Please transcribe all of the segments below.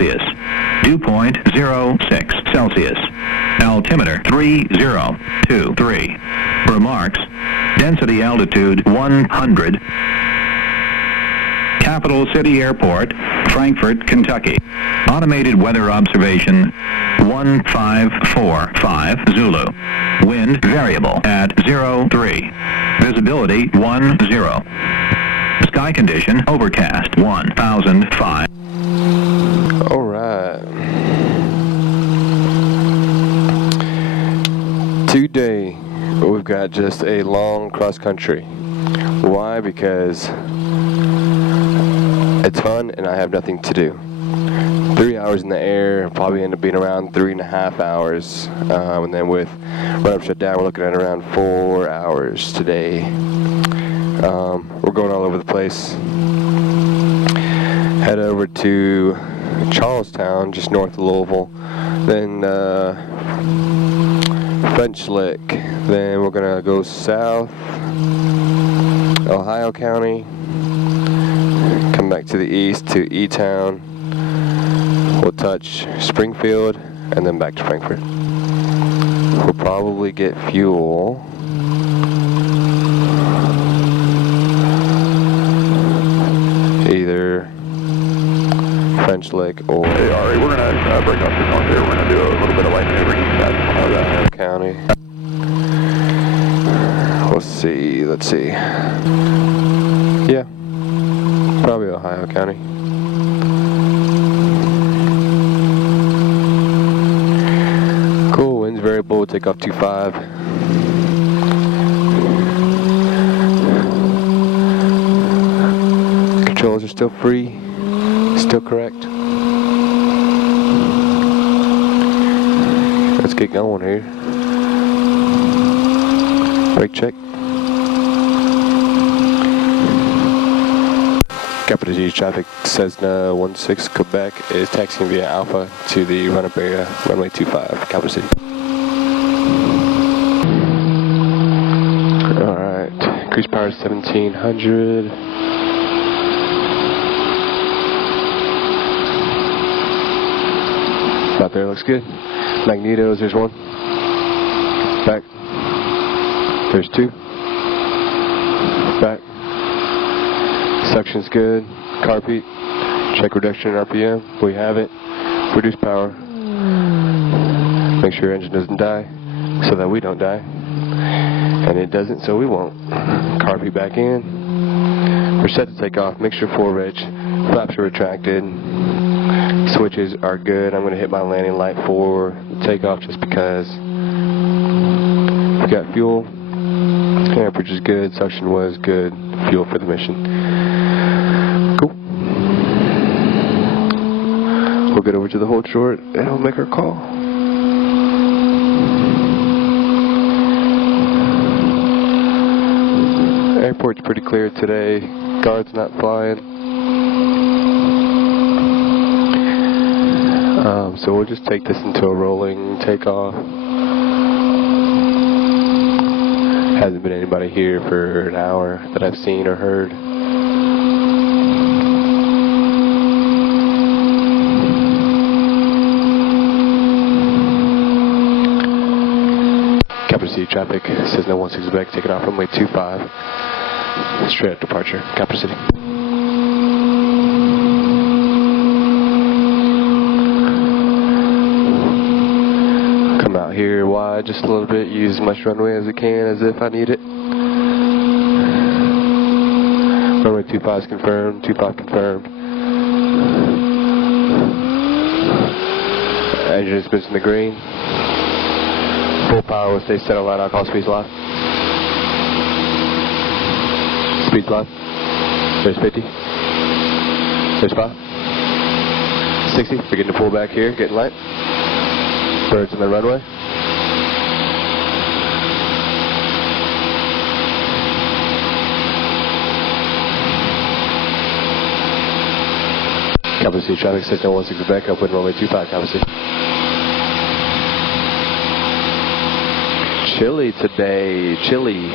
Celsius. Dew point 06 Celsius. Altimeter 3023. Remarks. Density altitude 100. Capital City Airport, Frankfort, Kentucky. Automated weather observation 1545 Zulu. Wind variable at 03. Visibility 10. Sky condition overcast 1005. All right. Today we've got just a long cross country. Why? Because it's fun and I have nothing to do. 3 hours in the air, probably end up being around 3.5 hours. And then with run-up shutdown, we're looking at around 4 hours today. We're going all over the place. Head over to Charlestown, just north of Louisville. Then French Lick. Then we're gonna go south, Ohio County. Come back to the east to E-Town. We'll touch Springfield and then back to Frankfort. We'll probably get fuel. Either French Lick or... Hey, all right, we're going to break off the north here. We're going to do a little bit of light maneuvering inside Ohio County. Let's see. Yeah, probably Ohio County. Cool, wind's variable, we'll take off 25. Controls are still free, still correct. Let's get going here. Brake check. Capital G traffic, Cessna 16 Quebec is taxiing via Alpha to the run-up area, runway 25, Capital City. Alright, cruise power is 1700. Out there looks good. Magnetos, there's one. Back. There's two. Back. Suction's good. Carpet. Check reduction in RPM. We have it. Reduce power. Make sure your engine doesn't die so that we don't die. And it doesn't, so we won't. Carpet back in. We're set to take off. Make sure full reg. Flaps are retracted. Switches are good. I'm going to hit my landing light for takeoff just because. We got fuel. Temperature is good. Suction was good. Fuel for the mission. Cool. We'll get over to the hold short and we'll make our call. Airport's pretty clear today. Guard's not flying. So we'll just take this into a rolling takeoff. Hasn't been anybody here for an hour that I've seen or heard. Capital City traffic, Cessna 16 Quebec, taking off runway 25. Straight up departure, Capital City. Come out here wide just a little bit, use as much runway as I can as if I need it. Runway 25 is confirmed, 25 confirmed. Engine is missing the green. Full power will stay set on line. I'll call speeds live. Speeds live. There's 50. There's 5. 60. Beginning to pull back here, getting light. Birds on the runway. Capital City traffic, Cessna 16 Quebec, upwind runway 25, Capital City. Chilly today, chilly.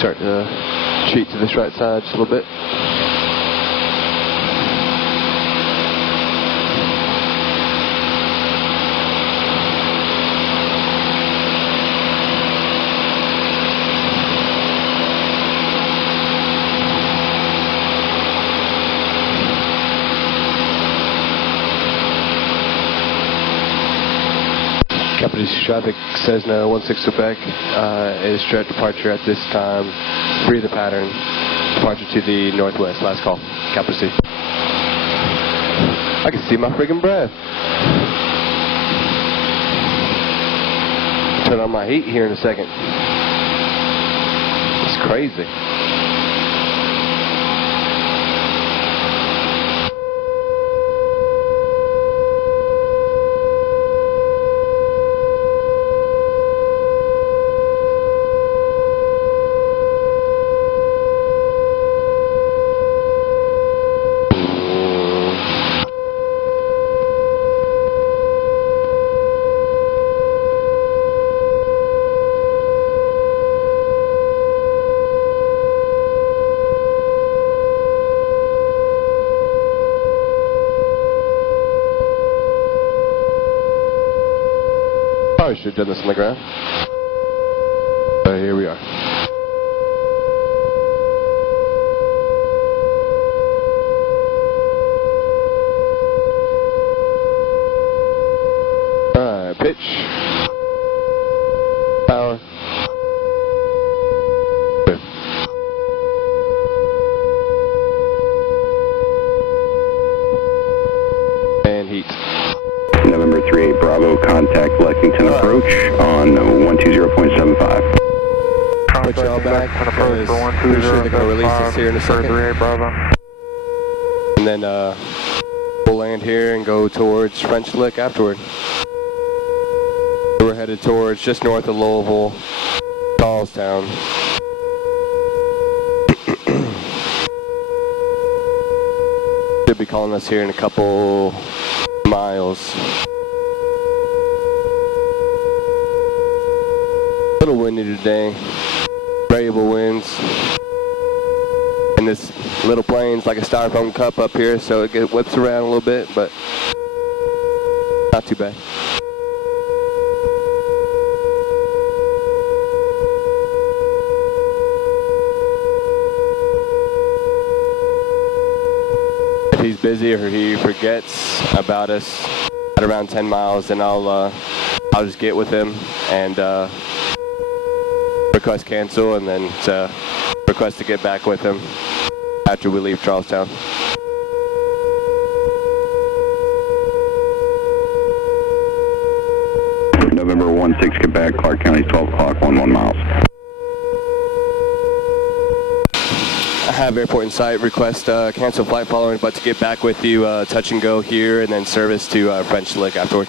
Start to cheat to this right side just a little bit. Capital traffic, Cessna 16 Quebec is direct departure at this time. Free the pattern. Departure to the northwest. Last call. Capital C. I can see my friggin' breath. Turn on my heat here in a second. It's crazy. Probably should have done this on the ground. Here we are. Alright, pitch. Power. And heat. November 38 Bravo, contact Lexington approach on 120.75. Put y'all back, because pretty sure they're going to release us here in a second. And then we'll land here and go towards French Lick afterward. We're headed towards just north of Louisville, Charlestown. Should be calling us here in a couple miles. A little windy today. Variable winds. And this little plane's like a styrofoam cup up here, so it whips around a little bit, but not too bad. If he's busy or he forgets about us at around 10 miles, then I'll just get with him and request cancel, and then request to get back with him after we leave Charlestown. November 16 Quebec, Clark County, 12 o'clock, 11 miles. I have airport in sight. Request cancel flight following, but to get back with you, touch and go here, and then service to French Lick afterward.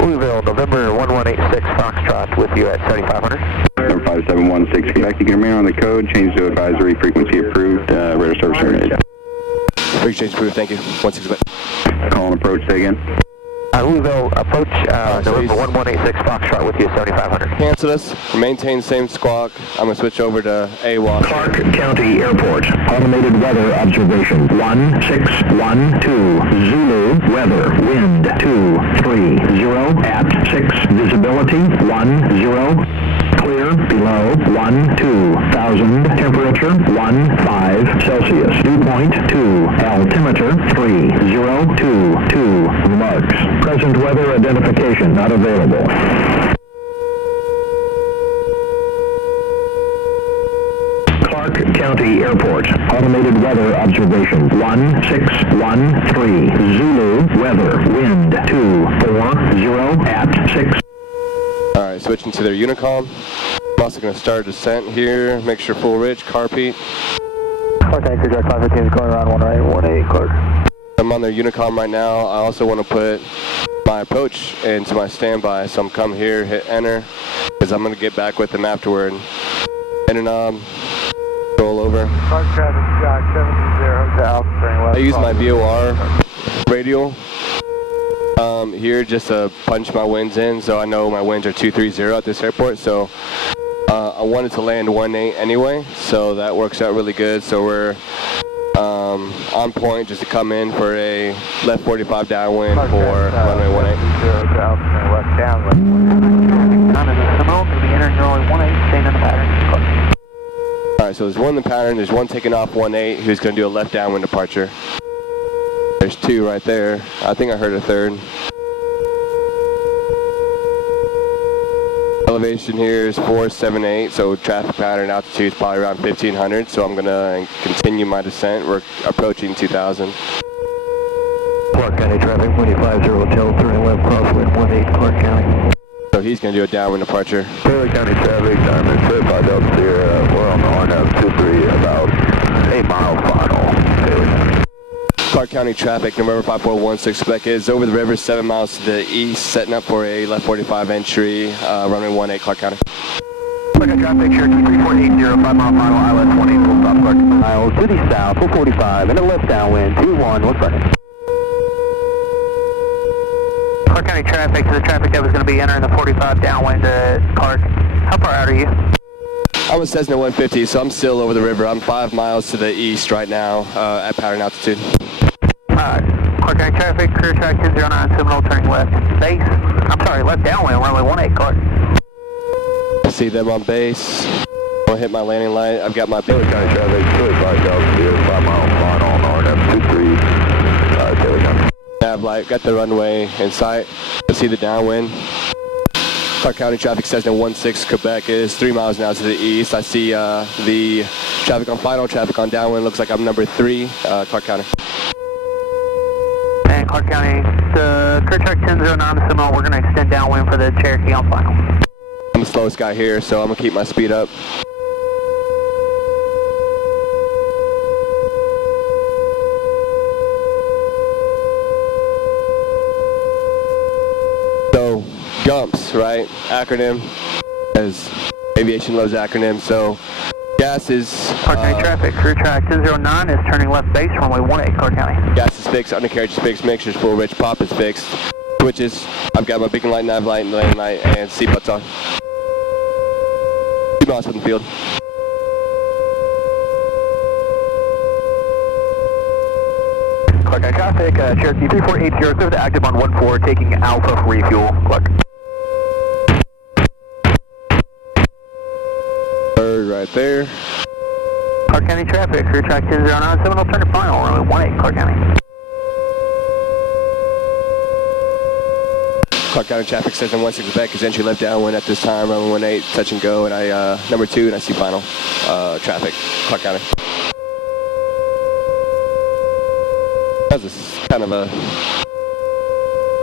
Louisville, November 1186 Foxtrot with you at 7500. Number 5716 Quebec, you can remain on the code, change to advisory, frequency approved, radar service terminated. Frequency change approved, thank you. 16 Quebec. Call and approach, say again. Louisville, approach November 1186 Foxtrot with you at 7500. Cancel us, maintain same squawk. I'm going to switch over to AWOC. Clark County Airport, automated weather observation, 1612, Zulu, weather, wind, 230, at 6, visibility, 10, clear, below, 12,000, temperature, 15 Celsius, dew point, 2, altimeter, 3022, remarks, present weather identification not available. Clark County Airport, automated weather observation, 1613, Zulu, weather, wind, 240, at 6. Alright, switching to their Unicom. I'm also going to start a descent here, make sure full ridge, carpet. Okay, Cruiser 515 is going around 1818, Clark. I'm on their Unicom right now. I also want to put my approach into my standby, so I'm come here, hit enter, because I'm going to get back with them afterward. Enter knob, roll over. Clark traffic, 70 to Alpha. I use my VOR radial Here just to punch my winds in, so I know my winds are 230 at this airport, so I wanted to land 18 anyway, so that works out really good. So we're on point just to come in for a left 45 downwind for runway 18. Left downwind. None of the Seminole to be entering runway 18, staying in the pattern. Alright, so there's one in the pattern, there's one taking off 18 who's going to do a left downwind departure. There's two right there. I think I heard a third. Elevation here is 478, so traffic pattern altitude is probably around 1500, so I'm going to continue my descent. We're approaching 2000. Clark County traffic, 250 Hotel, turning left crosswind 18 Clark County. So he's going to do a downwind departure. Taylor County traffic, Diamond 5 Delta Sierra. We're on the RNF 23, about 8 mile final. Taylor County. Clark County traffic, November 5416, Quebec is over the river, 7 miles to the east, setting up for a left 45 entry, runway 18, Clark County. Clark County traffic, Cherokee 3480, 5 mile final, ILS 18, full stop Clark. Miles to the south, 445, and a left downwind, 21, what's running? Clark County traffic, to the traffic that was going to be entering the 45 downwind to Clark. How far out are you? I'm a Cessna 150, so I'm still over the river. I'm 5 miles to the east right now at pattern altitude. Clark County traffic, career track 1009, Seminole turning left. Base, I'm sorry, left downwind, runway 18, Clark. I see them on base. I'm going to hit my landing light. I've got my... Taylor County traffic, 25 Delta Sierra, 5 mile final on RNF 23, Taylor County. Nav light, got the runway in sight. I see the downwind. Clark County traffic, Cessna 16, Quebec is 3 miles now to the east. I see the traffic on final, traffic on downwind. Looks like I'm number 3, Clark County. And Clark County, the career track 1009 to Seminole, we're going to extend downwind for the Cherokee on final. I'm the slowest guy here, so I'm going to keep my speed up. So, GUMPS, right? Acronym, as aviation loves acronyms. So, gas is... Clark County traffic, career track 1009 is turning left base, runway 18, Clark County. Gas is fixed, undercarriage is fixed, mixture's full, rich pop is fixed. Switches, I've got my beacon light, nav light, and lane light, and seatbelts on. 2 miles from the field. Clark County traffic, Cherokee 3480, clear to active on 14, taking Alpha for refuel, Clark. Third right there. Clark County traffic, career track 1009, Seminole turn to final, runway 18, Clark County. Clark County traffic says in 16 Quebec is entry left downwind at this time, runway 18, touch and go, and I, number 2, and I see final traffic, Clark County. That was kind of a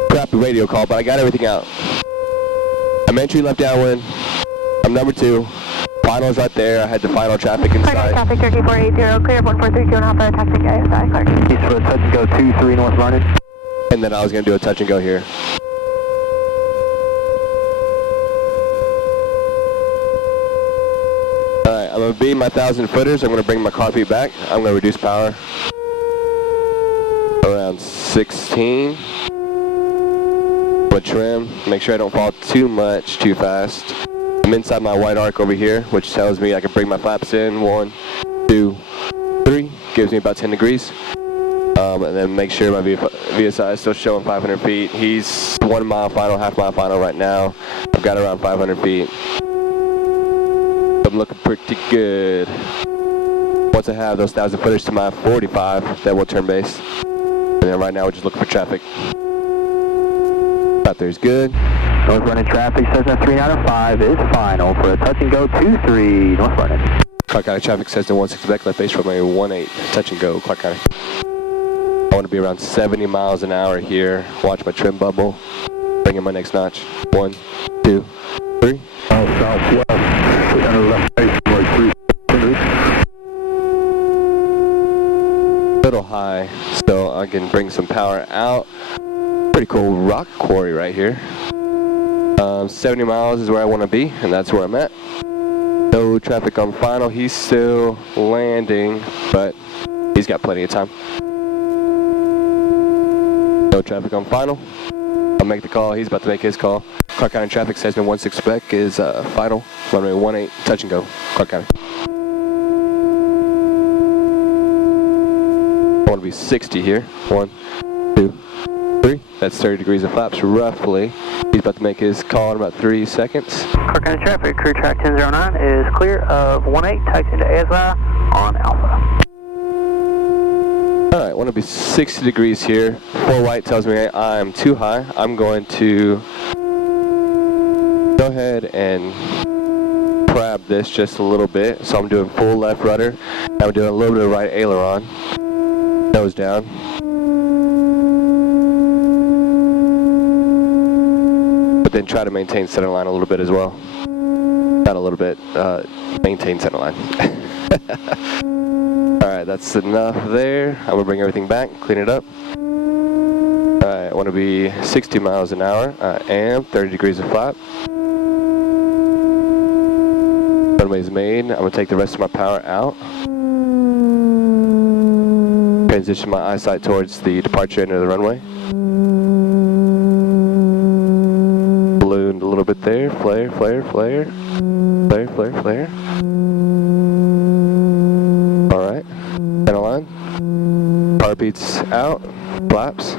crappy radio call, but I got everything out. I'm entry left downwind, I'm number 2, final is right there, I had the final traffic inside. Clark traffic, Cherokee 480, clear 1432 and Alpha, taxi ASI, Clark. East for a touch and go 23 North Vernon. And then I was going to do a touch and go here. Alright, I'm going to beam my 1,000 footers. I'm going to bring my carpet back. I'm going to reduce power. Around 16. I'm going to trim. Make sure I don't fall too much, too fast. I'm inside my white arc over here, which tells me I can bring my flaps in. 1, 2, 3. Gives me about 10 degrees. And then make sure my VSI is still showing 500 feet. He's 1 mile final, half mile final right now. I've got around 500 feet. I'm looking pretty good. Once I have those 1,000 footers to my 45, then we'll turn base. And then right now we're just looking for traffic. Out there's good. North Vernon traffic, Cessna 395 is final for a touch and go 23 North Vernon. Clark County traffic says to 16 Quebec, left base from a 18, touch and go, Clark County. I want to be around 70 miles an hour here. Watch my trim bubble. Bring in my next notch. 1, 2, 3. Southwest, enter left base, runway 3. Little high, so I can bring some power out. Pretty cool rock quarry right here. 70 miles is where I want to be, and that's where I'm at. No traffic on final. He's still landing, but he's got plenty of time. No traffic on final. I'll make the call. He's about to make his call. Clark County traffic, Cessna 16 spec is final. Runway 18, touch and go, Clark County. I want to be 60 here. 1, 2, 3. That's 30 degrees of flaps roughly. He's about to make his call in about 3 seconds. Clark County traffic, crew track 1009 is clear of 18, taxi to ASI on Alpha. Alright, I want to be 60 degrees here. 4 white tells me I'm too high. I'm going to go ahead and crab this just a little bit. So I'm doing full left rudder. I'm doing a little bit of right aileron. Nose down. But then try to maintain center line a little bit as well. Not a little bit, maintain center line. Alright, that's enough there. I'm going to bring everything back, clean it up. Alright, I want to be 60 miles an hour. I am 30 degrees of flap. Runway's made. I'm going to take the rest of my power out. Transition my eyesight towards the departure end of the runway. Ballooned a little bit there. Flare, flare, flare. Flare, flare, flare. Alright. Center line. Power beats out. Flaps.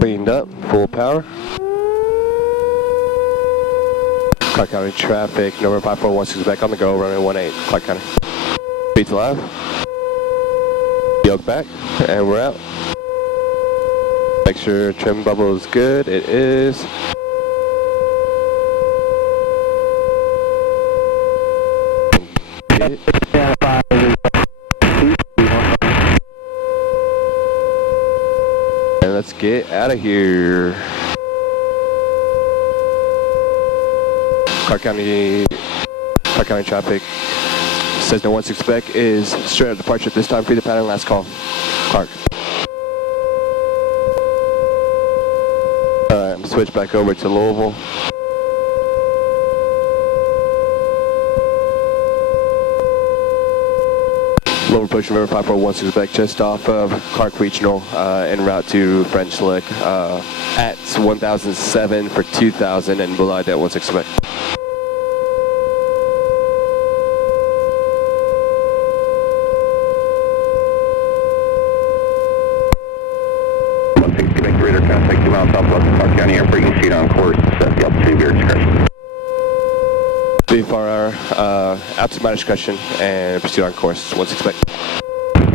Cleaned up. Full power. Clark County traffic. Number 5416 back on the go. Runway 18. Clark County. Beats alive. Yoke back. And we're out. Make sure trim bubble is good. It is. And let's get out of here. Clark County traffic. Cessna 16 spec is straight out departure at this time. Free the pattern. Last call. Clark. Alright, I'm switch back over to Louisville. Louisville pushing river 5416 spec just off of Clark Regional en route to French Lick at 1007 for 2000 and below at 16 spec. Contact 2 miles southwest of Clark County Airport. You can see it on course. Set the altitude of your discretion. VFR altitude my discretion and proceed on course. 16 spec.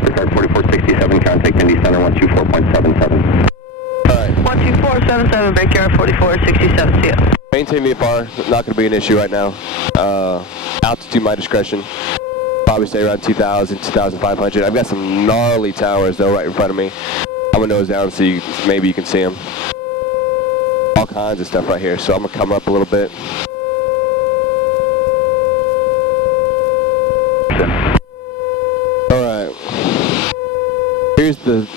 Report 4467. Contact Indy Center 124.77. Alright. 12477. Backyard 4467. See ya. Maintain VFR. Not going to be an issue right now. Altitude my discretion. Probably stay around 2000, 2500. I've got some gnarly towers though right in front of me. I'm gonna nose down so maybe you can see them. All kinds of stuff right here. So I'm gonna come up a little bit. Alright. Here's the...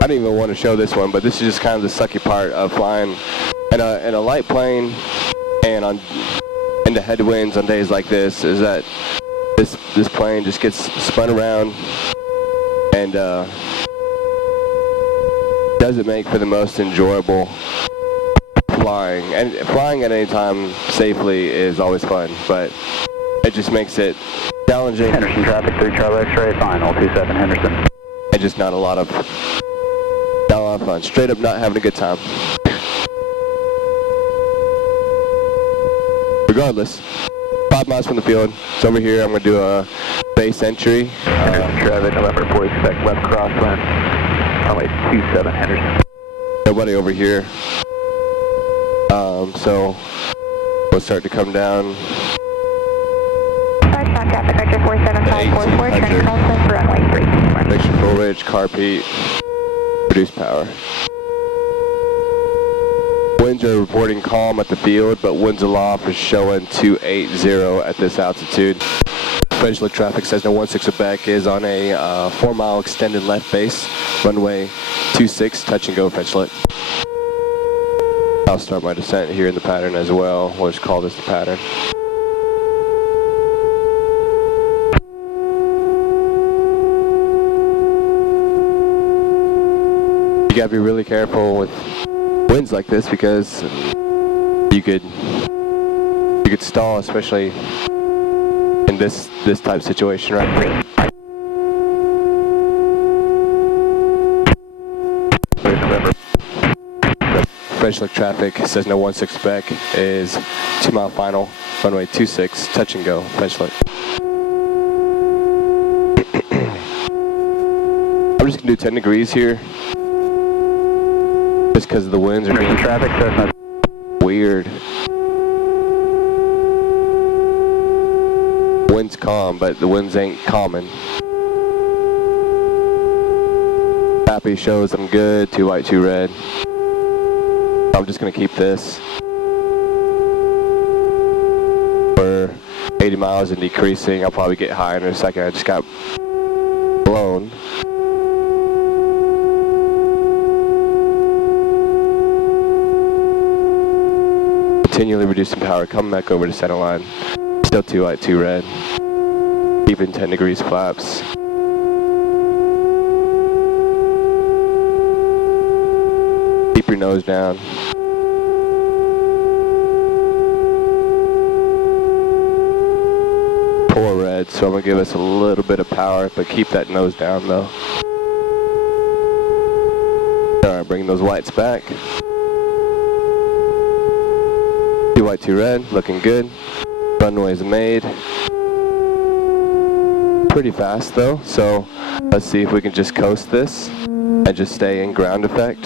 I didn't even want to show this one, but this is just kind of the sucky part of flying in a light plane and in the headwinds on days like this, is that this plane just gets spun around and doesn't make for the most enjoyable flying. And flying at any time safely is always fun, but it just makes it challenging. Henderson traffic 3 Charlie X-ray, final 27 Henderson. And just not a lot of fun. Straight up not having a good time. Regardless, 5 miles from the field. It's over here. I'm going to do a base entry. Henderson traffic, November 4 expect left crosswind. Runway 27 Henderson. Nobody over here. So we'll start to come down. Traffic, Archer 47544, turn crosswind for runway 3. Picture full ridge, carpet, reduce power. Winds are reporting calm at the field, but winds aloft is showing 280 at this altitude. French Lick traffic says no 16 back is on a 4-mile extended left base, runway 26, touch and go French Lick. I'll start my descent here in the pattern as well. We'll just call this the pattern. you gotta be really careful with winds like this because you could stall, especially in this type of situation right here. French Lick traffic, Cessna 16 Quebec is 2 mile final, runway 26, touch and go, French Lick. I'm just gonna do 10 degrees here, just because the winds are being traffic, Cessna. Weird. Wind's calm, but the winds ain't calming. Happy shows I'm good, 2 white, 2 red. I'm just gonna keep this for 80 miles and decreasing. I'll probably get higher in a second. I just got blown. Continually reducing power, coming back over to center line. Still 2 white, 2 red. Keeping 10 degrees flaps. Keep your nose down. Poor red, so I'm gonna give us a little bit of power, but keep that nose down though. Alright, bring those whites back. 2 white, 2 red, looking good. Runway's made. Pretty fast though, so let's see if we can just coast this and just stay in ground effect.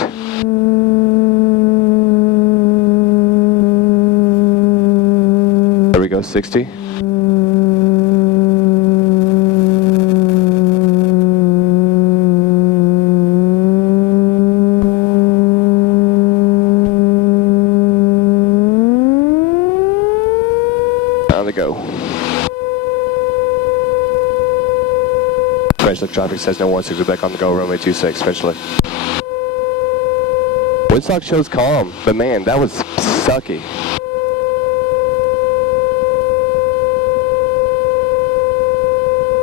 There we go, 60. Now they go. French Lick traffic says no 16 back on the go, runway 26, French Lick. Windsock shows calm, but man, that was sucky.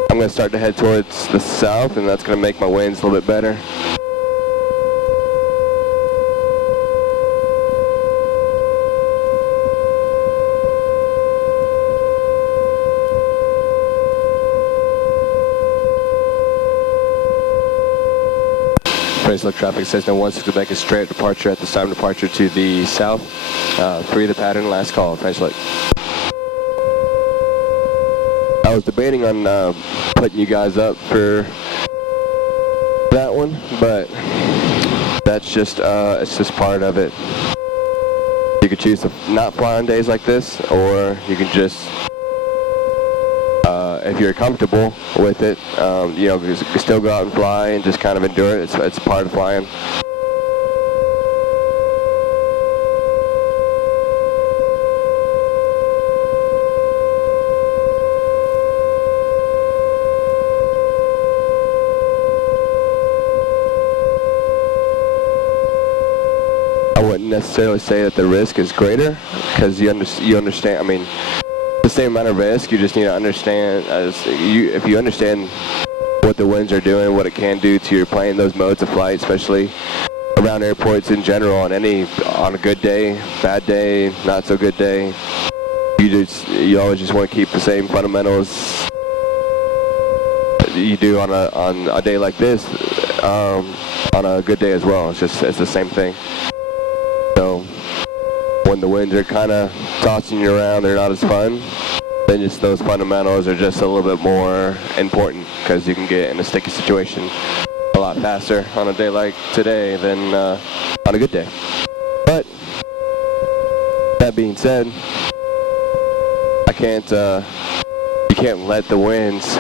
I'm going to start to head towards the south, and that's going to make my winds a little bit better. French Lick traffic says no 16 Quebec is straight departure at this time, departure to the south. 3 of the pattern, last call, French Lick. I was debating on putting you guys up for that one, but that's just it's just part of it. You could choose to not fly on days like this, or you can just, if you're comfortable with it, you know, you can still go out and fly and just kind of endure it. It's part of flying. I wouldn't necessarily say that the risk is greater, because you understand, I mean, the same amount of risk, you just need to understand, if you understand what the winds are doing, what it can do to your plane, those modes of flight, especially around airports in general, on a good day, bad day, not so good day, you always just want to keep the same fundamentals you do on a day like this, on a good day as well. It's the same thing. So when the winds are kind of tossing you around, they're not as fun. Then just those fundamentals are just a little bit more important, because you can get in a sticky situation a lot faster on a day like today than on a good day. But that being said, you can't let the winds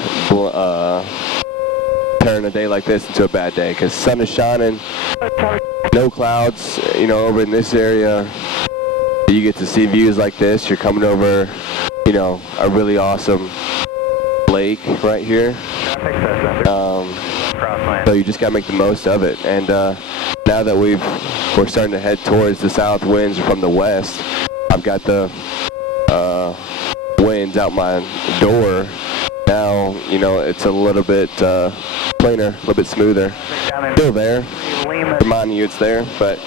turn a day like this into a bad day, because sun is shining, no clouds, you know, over in this area. You get to see views like this. You're coming over, you know, a really awesome lake right here. So you just gotta make the most of it. And now that we're starting to head towards the south winds from the west, I've got the winds out my door. Now, you know, it's a little bit plainer, a little bit smoother. Still there. reminding you it's there, but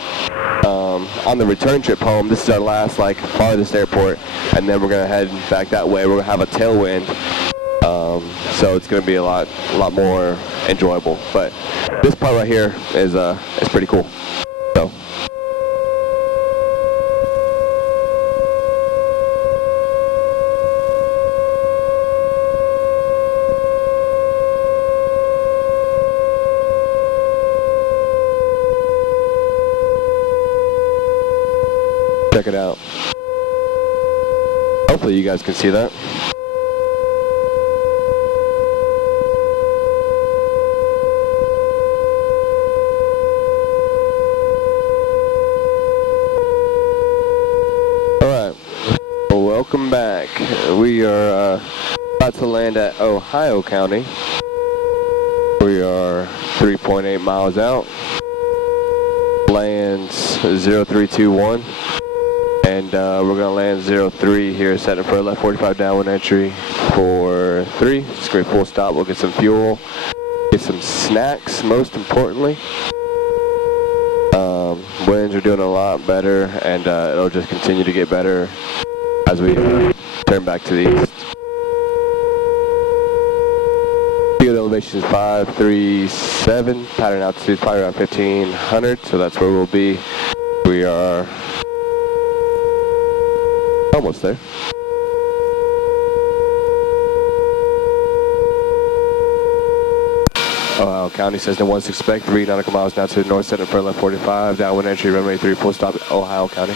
on the return trip home, this is our last farthest airport, and then we're gonna head back that way. We're gonna have a tailwind, so it's gonna be a lot more enjoyable. But this part right here is pretty cool. So. Check it out. Hopefully you guys can see that. Alright, well, welcome back. We are about to land at Ohio County. We are 3.8 miles out. Lands 0321. And we're going to land 03 here, setting for a left 45 downwind entry for 3. Just going to full stop. We'll get some fuel, get some snacks, most importantly. Winds are doing a lot better, and it'll just continue to get better as we turn back to the east. Field elevation is 537, pattern altitude probably around 1500, so that's where we'll be. We are almost there. Ohio County says no 16 expect 3 nautical miles now to the north, setting for left 45, downwind entry, runway 3, full stop at Ohio County.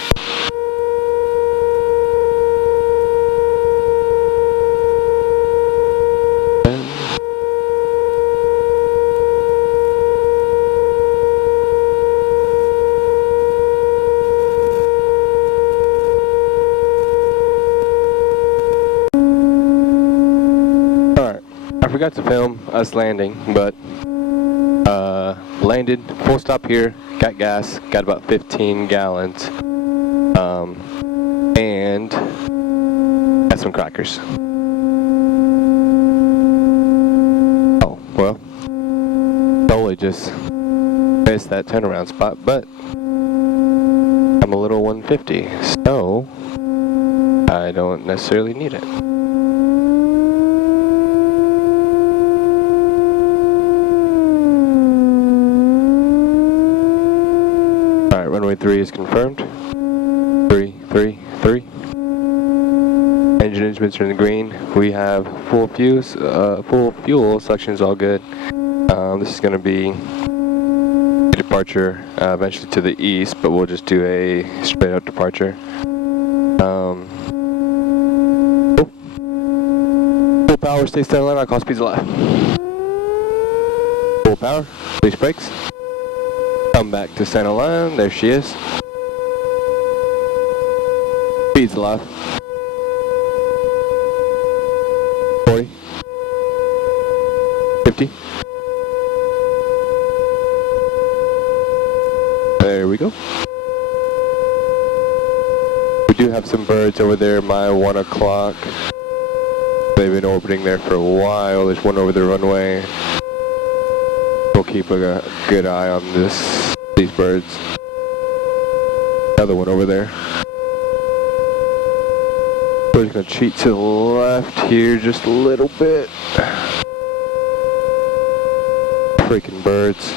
I forgot to film us landing, but landed, full stop here, got gas, got about 15 gallons, and got some crackers. Oh, well, totally just missed that turnaround spot, but I'm a little 150, so I don't necessarily need it. Runway 3 is confirmed. 333. Engine instruments are in the green. We have full fuel. Suction is all good. This is going to be a departure eventually to the east, but we'll just do a straight up departure. Full power, stay steady line, call speeds alive. Full power, release brakes. Come back to center line, there she is. Speed's alive. 40. 50. There we go. We do have some birds over there, my 1 o'clock. They've been orbiting there for a while. There's one over the runway. We'll keep a good eye on these birds. Another one over there. We're just going to cheat to the left here just a little bit. Freaking birds.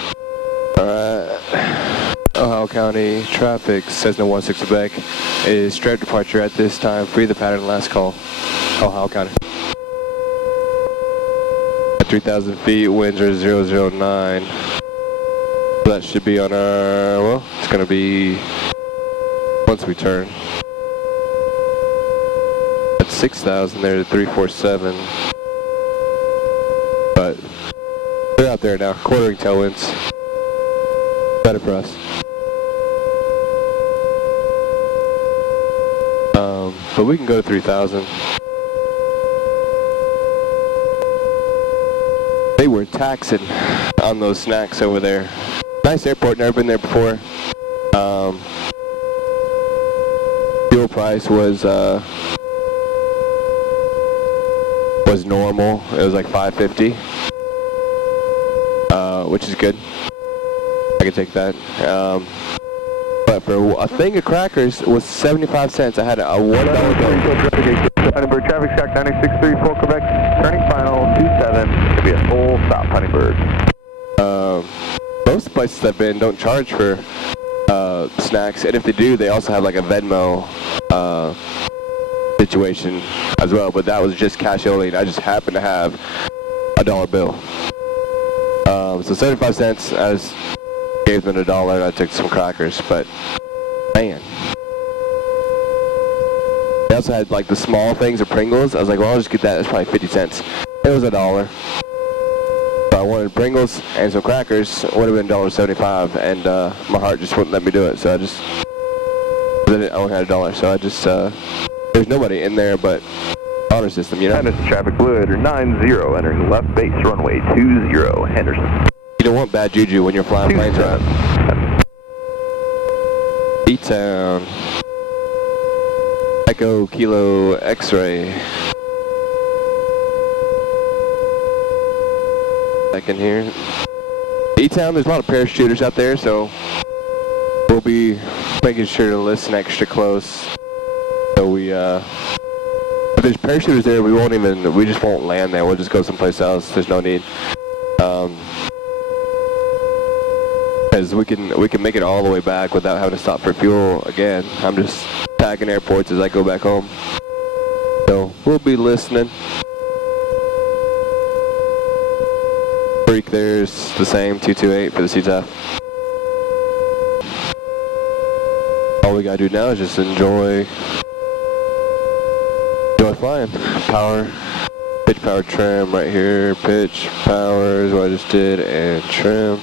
Alright. Ohio County traffic, Cessna 16 Quebec is straight departure at this time. Free the pattern, last call. Ohio County. At 3,000 feet, winds are 009. That should be on our, well, it's going to be once we turn. At 6,000, there's 347. But they're out there now, quartering tailwinds. Better for us. But we can go to 3,000. They were taxing on those snacks over there. Nice airport, never been there before. Fuel price was normal. It was like $5.50, which is good. I could take that. But for a thing of crackers was 75 cents. I had a $1 bill. Honeyberg, traffic scout 9634 Quebec, turning final 27. It'll be a full stop, Honeyberg. Most places I've been don't charge for snacks, and if they do, they also have like a Venmo situation as well, but that was just cash only, and I just happened to have a $1 bill. So 75 cents, I just gave them $1 and I took some crackers, but man. They also had like the small things of Pringles. I was like, well, I'll just get that, it's probably 50 cents. It was $1. But I wanted Pringles and some crackers, it would have been $1.75, and my heart just wouldn't let me do it, so I only had $1, so I just, there's nobody in there but honor system, you know? Henderson traffic blue header 90, entering left base runway 20, Henderson. You don't want bad juju when you're flying planes around. E-Town. Echo Kilo X-Ray. Back in here. E-Town, there's a lot of parachuters out there, so we'll be making sure to listen extra close. So we, if there's parachuters there, we just won't land there. We'll just go someplace else. There's no need. Because we can make it all the way back without having to stop for fuel again. I'm just tagging airports as I go back home. So we'll be listening. Freak there's the same 228 for the CTAF. All we gotta do now is just enjoy flying. Power, pitch power trim right here. Pitch power is what I just did, and trim.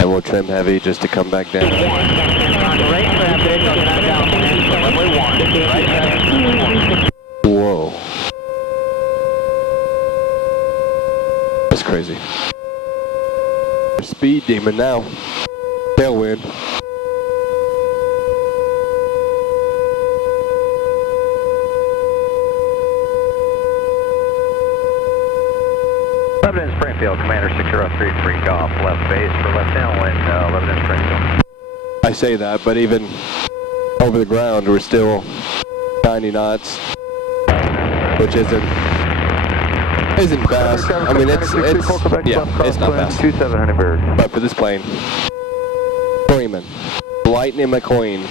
And we'll trim heavy just to come back down. Whoa. That's crazy. Speed demon now. Tailwind. Lebanon Springfield, Commander 6033 Golf, left base for left downwind, Lebanon Springfield. I say that, but even over the ground, we're still 90 knots, which isn't fast. I mean, it's not fast. 27 Honeyberg. But for this plane, Freeman, Lightning McQueen,